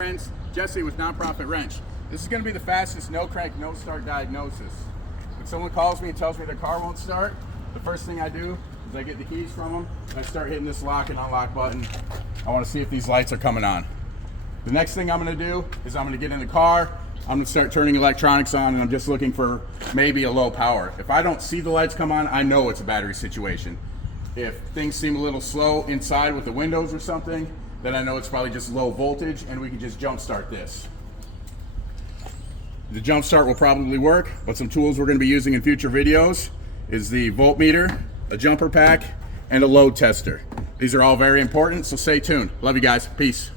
Friends, Jesse with Nonprofit Wrench. This is going to be the fastest no crank, no start diagnosis. When someone calls me and tells me their car won't start, the first thing I do is I get the keys from them and I start hitting this lock and unlock button. I want to see if these lights are coming on. The next thing I'm going to do is I'm going to get in the car, I'm going to start turning electronics on, and I'm just looking for maybe a low power. If I don't see the lights come on, I know it's a battery situation. If things seem a little slow inside with the windows or something, then I know it's probably just low voltage and we can just jump start this. The jump start will probably work, but some tools we're going to be using in future videos is the voltmeter, a jumper pack, and a load tester. These are all very important, so stay tuned. Love you guys. Peace.